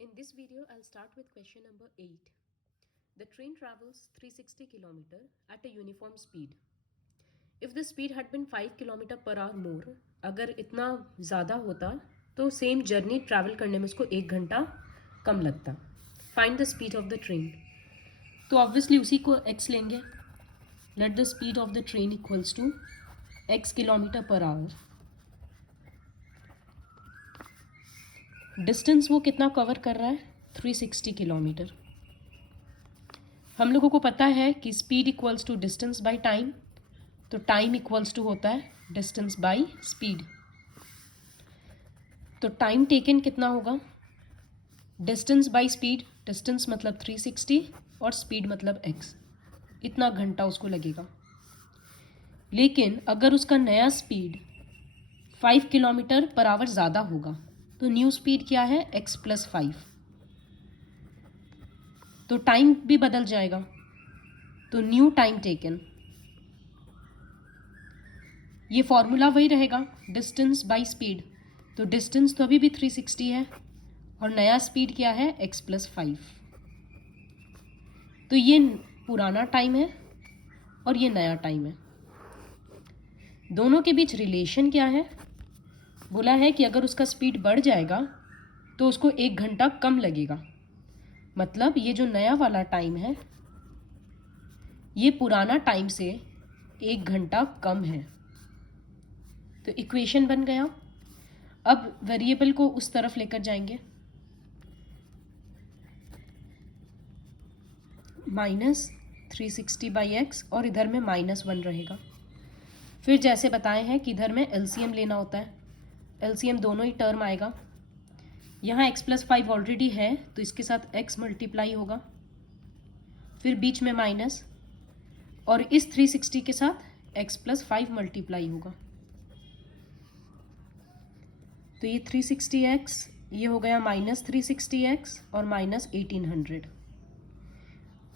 In this video, I'll start with question number 8. The train travels 360 km at a uniform speed. If the speed had been 5 km per hour more, अगर इतना ज़्यादा होता तो same journey travel करने में उसको 1 घंटा कम लगता. Find the speed of the train. तो ऑब्वियसली उसी को x लेंगे. Let the speed of the train equals to x kilometre per hour. Distance वो कितना कवर कर रहा है? 360 किलोमीटर. हम लोगों को पता है कि speed equals to distance by time, तो टाइम इक्वल्स टू होता है डिस्टेंस बाय स्पीड. तो टाइम टेकन कितना होगा? डिस्टेंस बाय स्पीड, डिस्टेंस मतलब 360 और स्पीड मतलब x. इतना घंटा उसको लगेगा. लेकिन अगर उसका नया स्पीड 5 किलोमीटर पर आवर ज़्यादा होगा तो न्यू स्पीड क्या है? x plus 5. तो टाइम भी बदल जाएगा. तो न्यू टाइम टेकन, ये फॉर्मूला वही रहेगा डिस्टेंस बाय स्पीड. तो डिस्टेंस तो अभी भी 360 है और नया स्पीड क्या है? x plus 5. तो ये पुराना टाइम है और ये नया टाइम है. दोनों के बीच रिलेशन क्या है? बोला है कि अगर उसका स्पीड बढ़ जाएगा तो उसको 1 घंटा कम लगेगा. मतलब ये जो नया वाला टाइम है ये पुराना टाइम से 1 घंटा कम है. तो इक्वेशन बन गया. अब वेरिएबल को उस तरफ लेकर जाएंगे. -360/x और इधर में -1 रहेगा. फिर जैसे बताए हैं कि इधर में एलसीएम लेना होता है. एलसीएम दोनों ही टर्म आएगा. यहाँ x प्लस 5 ऑलरेडी है तो इसके साथ x मल्टीप्लाई होगा. फिर बीच में माइनस और इस 360 के साथ x प्लस 5 मल्टीप्लाई होगा. तो ये 360x, ये हो गया -360x और -1800.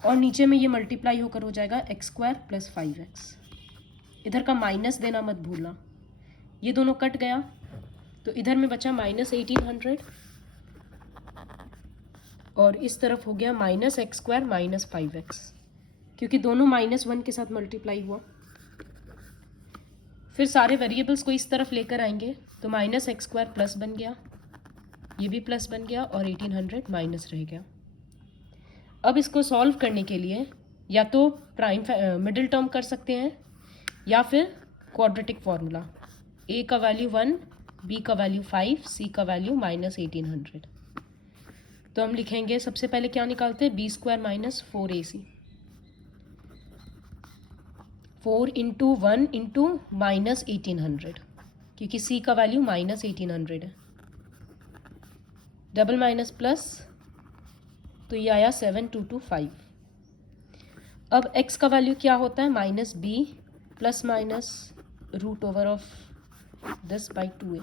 और नीचे में ये मल्टीप्लाई होकर हो जाएगा x² प्लस 5x. इधर का माइनस देना मत भूलना. ये दोनों कट गया तो इधर में बचा -1800 और इस तरफ हो गया -x² माइनस 5x, क्योंकि दोनों -1 के साथ मल्टीप्लाई हुआ. फिर सारे वेरिएबल्स को इस तरफ लेकर आएंगे तो -x² प्लस बन गया, ये भी प्लस बन गया और 1800 माइनस रह गया. अब इसको सॉल्व करने के लिए या तो प्राइम मिडिल टर्म कर सकते हैं या फिर क्वाड्रेटिक फार्मूला. a का वैल्यू 1, b का वैल्यू 5, c का वैल्यू -1800. तो हम लिखेंगे सबसे पहले क्या निकालते हैं? b² minus 4ac. 4 into 1 into -1800, क्योंकि c का वैल्यू -1800 है. डबल माइनस प्लस, तो ये आया 7225. अब x का वैल्यू क्या होता है? -b plus minus √of this by 2a.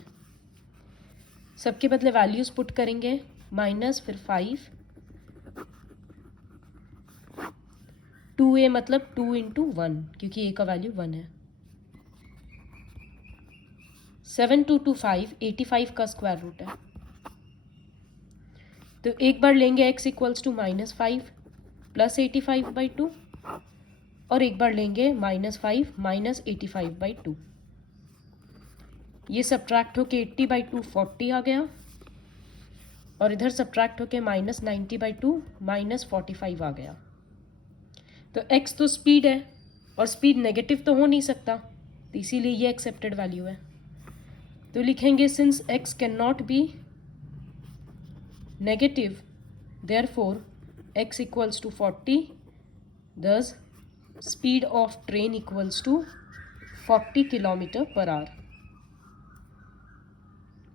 सबके बदले वैल्यूज पुट करेंगे. माइनस फिर 5, 2a मतलब 2 इंटू 1, क्योंकि a का वैल्यू 1 है. 7225 85 का स्क्वायर रूट है. तो एक बार लेंगे x इक्वल्स टू -5 प्लस 85/2 और एक बार लेंगे -5 माइनस 85/2. ये सब्ट्रैक्ट होके 80/2 40 आ गया और इधर सब्ट्रैक्ट होके -90/2 -45 आ गया. तो x तो स्पीड है और स्पीड नेगेटिव तो हो नहीं सकता, तो इसीलिए ये एक्सेप्टेड वैल्यू है. तो लिखेंगे since x can not be negative, therefore x equals to 40, thus speed of train equals to 40 kilometre per hour.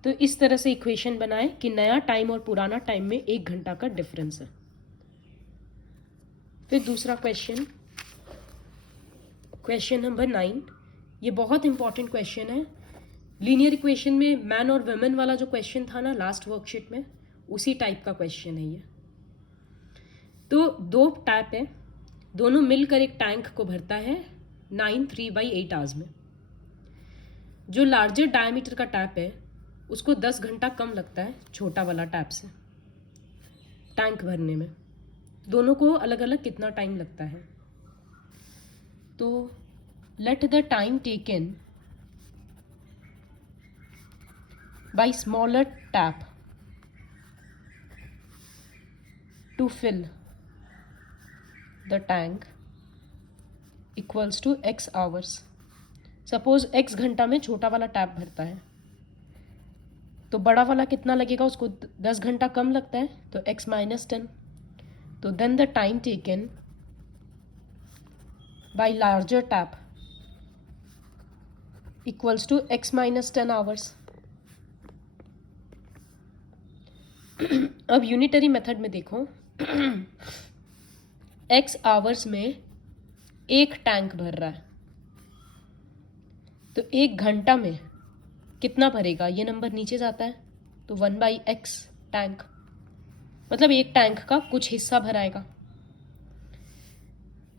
तो इस तरह से इक्वेशन बनाएं कि नया टाइम और पुराना टाइम में 1 घंटा का डिफरेंस है. फिर दूसरा क्वेश्चन, क्वेश्चन नंबर 9. ये बहुत इंपॉर्टेंट क्वेश्चन है. लीनियर इक्वेशन में मैन और वुमेन वाला जो क्वेश्चन था ना लास्ट वर्कशीट में, उसी टाइप का क्वेश्चन है ये. तो 2 टैप है, दोनों मिलकर एक टैंक को भरता है 9 3/8 आवर्स में. जो लार्जर डायमीटर का टैप है उसको 10 घंटा कम लगता है छोटा वाला टैप से. टैंक भरने में, दोनों को अलग अलग कितना टाइम लगता है। तो let the time taken by smaller tap to fill the tank equals to x hours. Suppose x घंटा में छोटा वाला टैप भरता है, तो बड़ा वाला कितना लगेगा, उसको 10 घंटा कम लगता है, तो x माइनस 10। तो then the time taken by larger tap equals to x minus 10 hours. अब यूनिटरी मेथड में देखो, x आवर्स में एक टैंक भर रहा है, तो एक घंटा में कितना भरेगा, ये नंबर नीचे जाता है, तो 1/x टैंक, मतलब एक टैंक का कुछ हिस्सा भराएगा।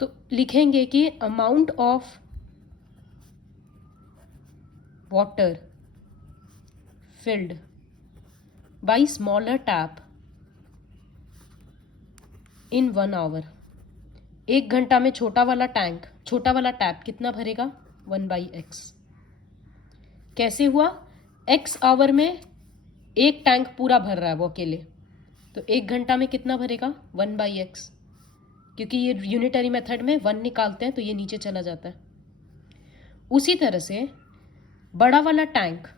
तो लिखेंगे कि amount of water filled by smaller tap in 1 hour. एक घंटा में छोटा वाला टैप कितना भरेगा, 1/x। कैसे हुआ, x आवर में एक टैंक पूरा भर रहा है वो अकेले, तो एक घंटा में कितना भरेगा, 1/x। क्योंकि ये यूनिटरी मेथड में 1 निकालते हैं तो ये नीचे चला जाता है। उसी तरह से बड़ा वाला टैंक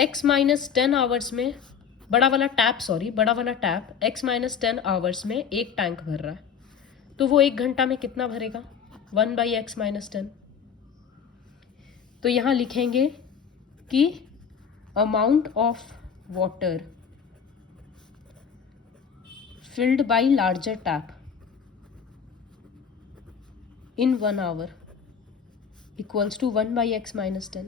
x माइनस 10 आवर्स में, बड़ा वाला टैप x माइनस 10 आवर्स में एक टैंक भर रहा है, तो वो एक घंटा में कितना भरेगा, 1/x माइनस 10। तो यहाँ लिखेंगे कि amount of water filled by larger tap in 1 hour equals to 1/x minus 10।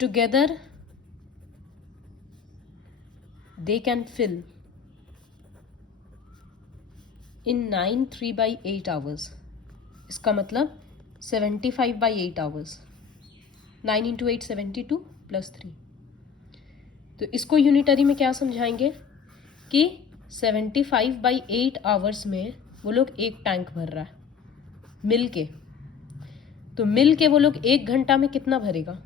Together they can fill in 9 3/8 hours। इसका मतलब 75/8 आवर्स। 9 into 8 72 plus 3। तो इसको यूनिटरी में क्या समझाएंगे कि 75/8 आवर्स में वो लोग एक टैंक भर रहा है मिल के। तो मिल के वो लोग एक घंटा में कितना भरेगा,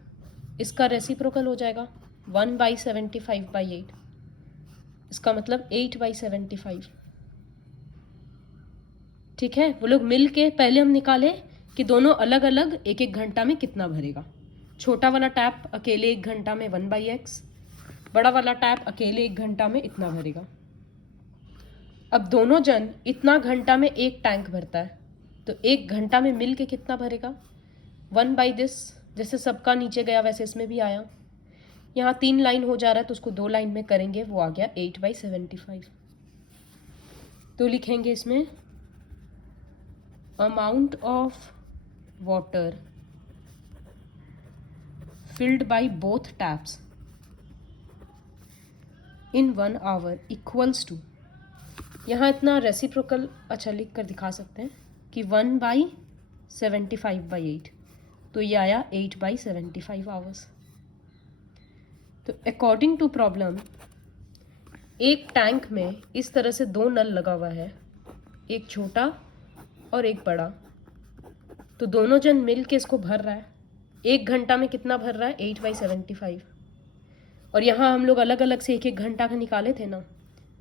इसका रेसिप्रोकल हो जाएगा 1/75/8। इसका मतलब 8/75। ठीक है, वो लोग मिल के, पहले हम निकाले कि दोनों अलग अलग एक एक घंटा में कितना भरेगा। छोटा वाला टैप अकेले एक घंटा में 1/x, बड़ा वाला टैप अकेले एक घंटा में इतना भरेगा। अब दोनों जन इतना घंटा में एक टैंक भरता है, तो एक घंटा में मिल के कितना भरेगा, 1/this। जैसे सबका नीचे गया वैसे इसमें भी आया। यहाँ 3 लाइन हो जा रहा है तो उसको 2 लाइन में करेंगे, वो आ गया 8/75। तो लिखेंगे इसमें amount of water filled by both taps in 1 hour equals to, यहाँ इतना रेसिप्रोकल अच्छा लिख कर दिखा सकते हैं कि 1/75/8, तो ये आया 8/75 आवर्स। तो अकॉर्डिंग टू प्रॉब्लम, एक टैंक में इस तरह से 2 नल लगा हुआ है, एक छोटा और एक बड़ा। तो दोनों जन मिल के इसको भर रहा है, एक घंटा में कितना भर रहा है, 8/75। और यहाँ हम लोग अलग अलग से एक एक घंटा का निकाले थे ना,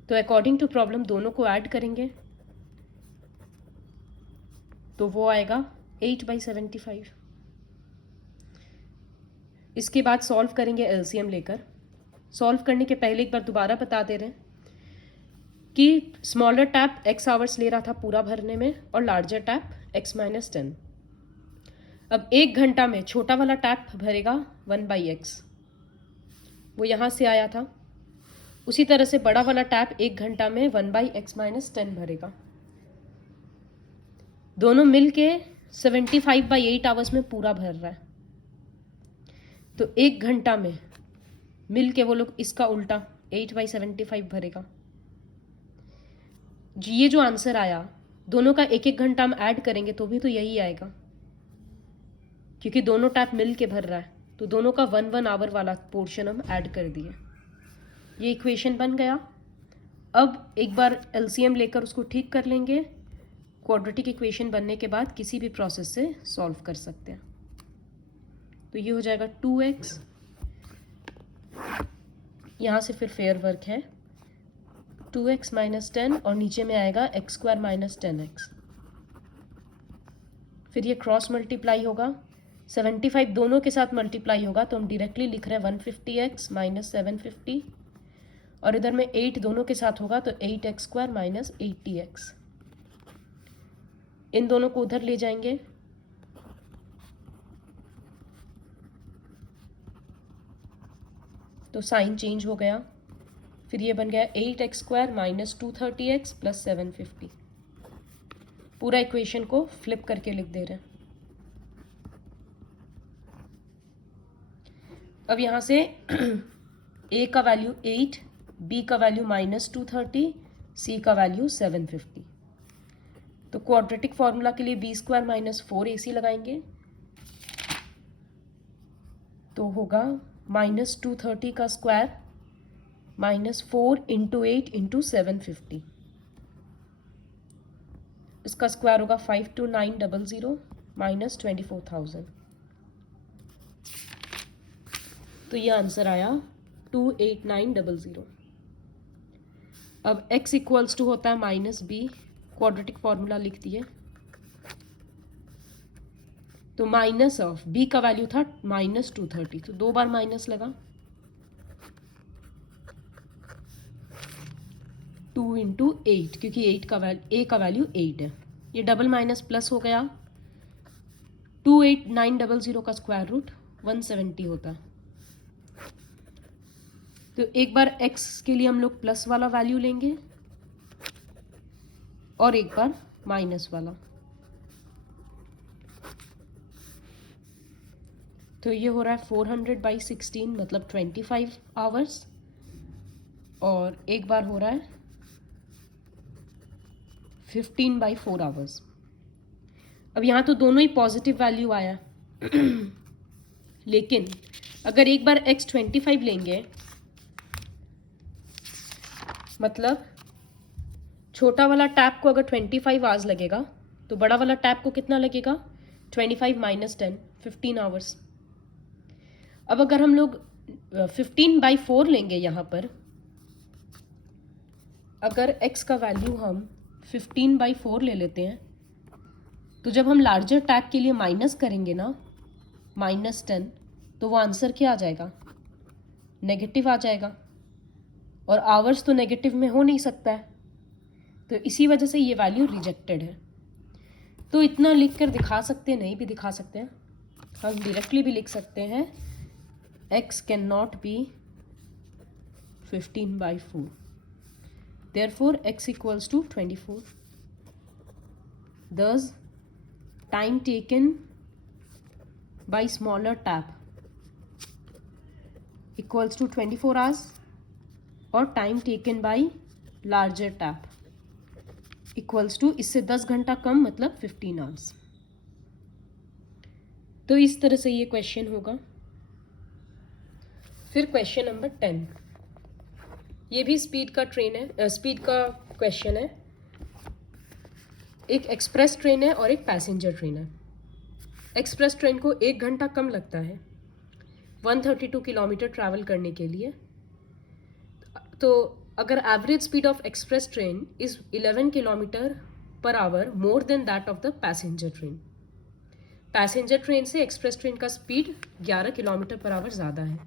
तो अकॉर्डिंग टू प्रॉब्लम दोनों को ऐड करेंगे तो वो आएगा 8/75। इसके बाद सॉल्व करेंगे एलसीएम लेकर। सॉल्व करने के पहले एक बार दोबारा बता दे रहे हैं कि स्मॉलर टैप x आवर्स ले रहा था पूरा भरने में और लार्जर टैप x माइनस 10। अब एक घंटा में छोटा वाला टैप भरेगा 1/x, वो यहाँ से आया था। उसी तरह से बड़ा वाला टैप एक घंटा में 1/x माइनस 10 भरेगा। दोनों मिल के 75/8 आवर्स में पूरा भर रहा है, तो एक घंटा में मिल के वो लोग इसका उल्टा 8/75 भरेगा। ये जो आंसर आया, दोनों का एक एक घंटा हम ऐड करेंगे तो भी तो यही आएगा, क्योंकि दोनों टैप मिल के भर रहा है, तो दोनों का 1 1 आवर वाला पोर्शन हम ऐड कर दिए। ये इक्वेशन बन गया। अब एक बार एलसीएम लेकर उसको ठीक कर लेंगे। क्वाड्रेटिक इक्वेशन बनने के बाद किसी भी प्रोसेस से सॉल्व कर सकते हैं। तो ये हो जाएगा 2x, यहाँ से फिर फेयर वर्क है 2x माइनस 10 और नीचे में आएगा x स्क्वायर माइनस 10x। फिर ये क्रॉस मल्टीप्लाई होगा, 75 दोनों के साथ मल्टीप्लाई होगा तो हम डायरेक्टली लिख रहे हैं 150x माइनस 750, और इधर में 8 दोनों के साथ होगा तो 8x स्क्वायर माइनस 80x। इन दोनों को उधर ले जाएंगे तो साइन चेंज हो गया। फिर ये बन गया 8x square minus 230x plus 750। पूरा इक्वेशन को फ्लिप करके लिख दे रहे हैं। अब यहाँ से a का वैल्यू 8, b का वैल्यू माइनस 230, c का वैल्यू 750। तो क्वाड्रेटिक फॉर्मूला के लिए b स्क्वायर माइनस 4ac लगाएंगे तो होगा माइनस 230 का स्क्वायर माइनस 4 इंटू 8 इंटू 750। इसका स्क्वायर होगा 52900 माइनस 24,000। तो ये आंसर आया 28900। अब x इक्वल्स टू होता है माइनस b, क्वाड्रेटिक फॉर्मूला लिख दिए। तो माइनस ऑफ b का वैल्यू था माइनस 230, तो 2 बार माइनस लगा 2 इंटू 8, क्योंकि a का वैल्यू 8 है। ये डबल माइनस प्लस हो गया, 28900 का स्क्वायर रूट 170 होता है। तो एक बार x के लिए हम लोग प्लस वाला वैल्यू लेंगे और एक बार माइनस वाला। तो ये हो रहा है 400/16 मतलब 25 आवर्स, और एक बार हो रहा है 15/4 आवर्स। अब यहाँ तो दोनों ही पॉजिटिव वैल्यू आया लेकिन अगर एक बार x 25 लेंगे मतलब छोटा वाला टैप को अगर 25 आवर्स लगेगा तो बड़ा वाला टैप को कितना लगेगा 25 माइनस 10, 15 आवर्स। अब अगर हम लोग 15/4 लेंगे यहाँ पर, अगर x का वैल्यू हम 15/4 ले लेते हैं तो जब हम लार्जर टैप के लिए माइनस करेंगे ना माइनस 10, तो वो आंसर क्या आ जाएगा, नेगेटिव आ जाएगा, और आवर्स तो नेगेटिव में हो नहीं सकता है, तो इसी वजह से ये वैल्यू रिजेक्टेड है। तो इतना लिख कर दिखा सकते हैं, नहीं भी दिखा सकते हैं, हम डायरेक्टली भी लिख सकते हैं x can not B 15/4, therefore x equals to 24. Thus time taken by smaller tap equals to 24 hours और time taken by larger tap equals to इससे 10 घंटा कम मतलब 15 आवर्स। तो इस तरह से ये क्वेश्चन होगा। फिर क्वेश्चन नंबर 10, ये भी स्पीड का ट्रेन है, स्पीड का क्वेश्चन है। एक एक्सप्रेस ट्रेन है और एक पैसेंजर ट्रेन है। एक्सप्रेस ट्रेन को 1 घंटा कम लगता है 132 किलोमीटर ट्रैवल करने के लिए। तो अगर average speed of express train is 11 kilometre per hour more than that of the passenger train, passenger train से एक्सप्रेस ट्रेन का स्पीड 11 किलोमीटर पर आवर ज़्यादा है।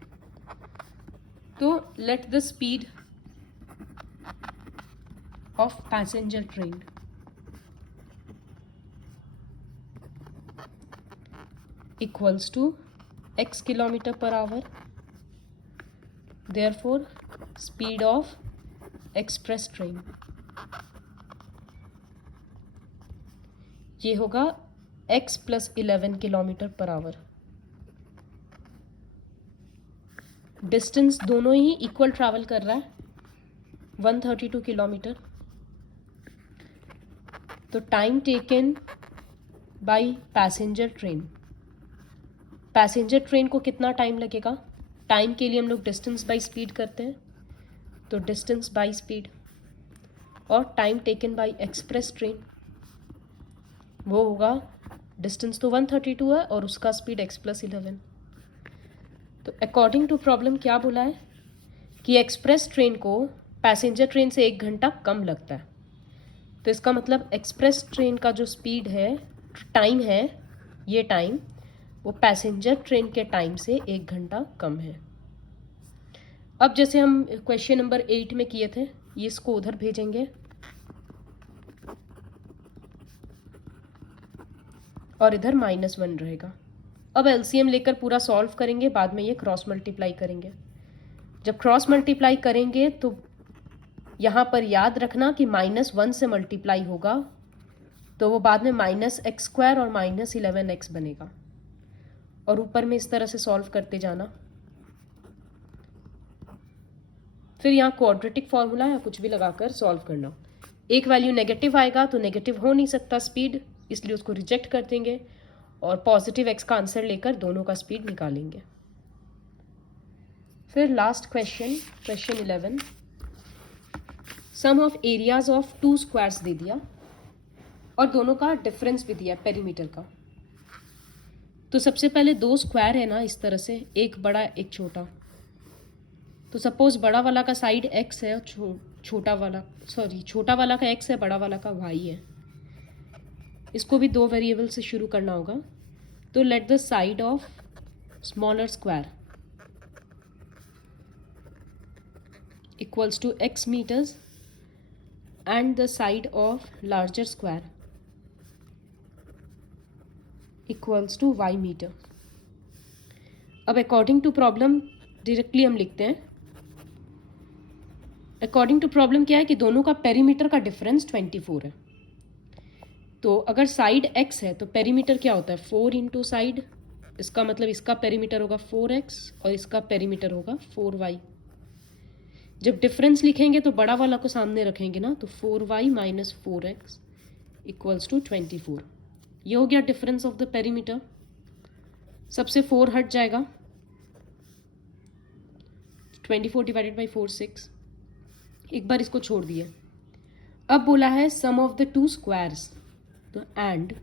तो let the speed of passenger train equals to x kilometre per hour, therefore speed of express train ये होगा x + 11 kilometre per hour. Distance दोनों ही equal travel कर रहा है 132 किलोमीटर। तो time taken by passenger train, passenger train को कितना टाइम लगेगा, टाइम के लिए हम लोग डिस्टेंस बाय स्पीड करते हैं, तो डिस्टेंस बाई स्पीड, और time taken by express train वो होगा, डिस्टेंस तो 132 है और उसका स्पीड x+11। तो अकॉर्डिंग टू प्रॉब्लम क्या बोला है कि एक्सप्रेस ट्रेन को पैसेंजर ट्रेन से 1 घंटा कम लगता है। तो इसका मतलब एक्सप्रेस ट्रेन का जो स्पीड है, टाइम है, ये टाइम वो पैसेंजर ट्रेन के टाइम से 1 घंटा कम है। अब जैसे हम क्वेश्चन नंबर 8 में किए थे, ये इसको उधर भेजेंगे और इधर -1 रहेगा। अब एलसीएम लेकर पूरा सॉल्व करेंगे, बाद में ये क्रॉस मल्टीप्लाई करेंगे। जब क्रॉस मल्टीप्लाई करेंगे तो यहाँ पर याद रखना कि -1 से मल्टीप्लाई होगा तो वो बाद में -x² और -11x बनेगा, और ऊपर में इस तरह से सॉल्व करते जाना। फिर यहाँ क्वाड्रेटिक फॉर्मूला या कुछ भी लगाकर सॉल्व करना। एक वैल्यू नेगेटिव आएगा तो नेगेटिव हो नहीं सकता स्पीड, इसलिए उसको रिजेक्ट कर देंगे और पॉजिटिव x का आंसर लेकर दोनों का स्पीड निकालेंगे। फिर last question 11, sum of areas of 2 squares दे दिया और दोनों का डिफरेंस भी दिया पेरीमीटर का। तो सबसे पहले 2 स्क्वायर है ना, इस तरह से, एक बड़ा एक छोटा। तो सपोज बड़ा वाला का साइड x है और छोटा वाला का x है, बड़ा वाला का y है। इसको भी 2 वेरिएबल से शुरू करना होगा। तो let the side of smaller square equals to x metres and the side of larger square equals to y metre. अब अकॉर्डिंग टू प्रॉब्लम डायरेक्टली हम लिखते हैं। अकॉर्डिंग टू प्रॉब्लम क्या है कि दोनों का पेरीमीटर का डिफरेंस 24 है। तो अगर साइड x है तो पेरीमीटर क्या होता है 4 इंटू साइड, इसका मतलब इसका पेरीमीटर होगा 4x और इसका पेरीमीटर होगा 4y। जब डिफरेंस लिखेंगे तो बड़ा वाला को सामने रखेंगे ना, तो 4y minus 4x equals to 24। ये हो गया डिफरेंस ऑफ द पेरीमीटर। सबसे 4 हट जाएगा, 24 डिवाइडेड बाई 4 6। एक बार इसको छोड़ दिए। अब बोला है सम ऑफ द 2 स्क्वायर्स, तो एंड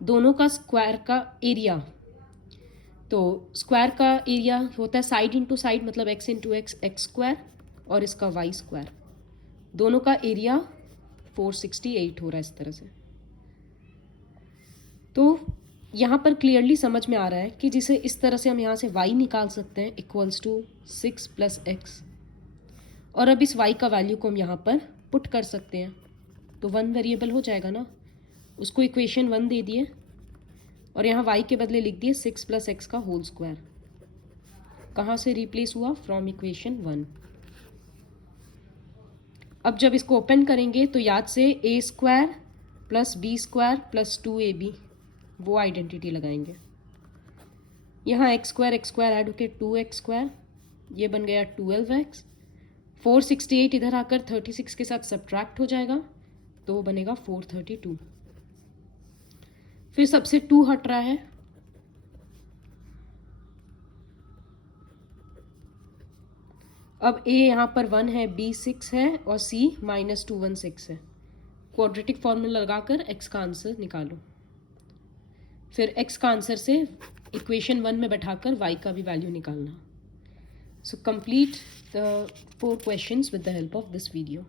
दोनों का स्क्वायर का एरिया। तो स्क्वायर का एरिया होता है साइड इंटू साइड, मतलब x इंटू x स्क्वायर, और इसका y स्क्वायर। दोनों का एरिया 468 हो रहा है इस तरह से। तो यहाँ पर क्लियरली समझ में आ रहा है कि जिसे इस तरह से हम यहाँ से y निकाल सकते हैं इक्वल्स टू 6 + x, और अब इस y का वैल्यू को हम यहाँ पर पुट कर सकते हैं। तो 1 वेरिएबल हो जाएगा ना, उसको इक्वेशन 1 दे दिए और यहाँ y के बदले लिख दिए 6 + x का होल स्क्वायर। कहाँ से रिप्लेस हुआ? From equation 1। अब जब इसको ओपन करेंगे तो याद से a² + b² + 2ab वो आइडेंटिटी लगाएंगे। यहाँ x² ऐड होके 2x², ये बन गया 12x। 468 इधर आकर 36 के साथ सब्ट्रैक्ट हो जाएगा तो बनेगा 432। फिर सबसे 2 हट रहा है, अब a यहाँ पर 1 है, b 6 है और c -216 है। क्वाड्रेटिक फॉर्मूला लगाकर x का आंसर निकालो। फिर x का आंसर से इक्वेशन 1 में बैठाकर y का भी वैल्यू निकालना। So complete the 4 questions with the help of this video.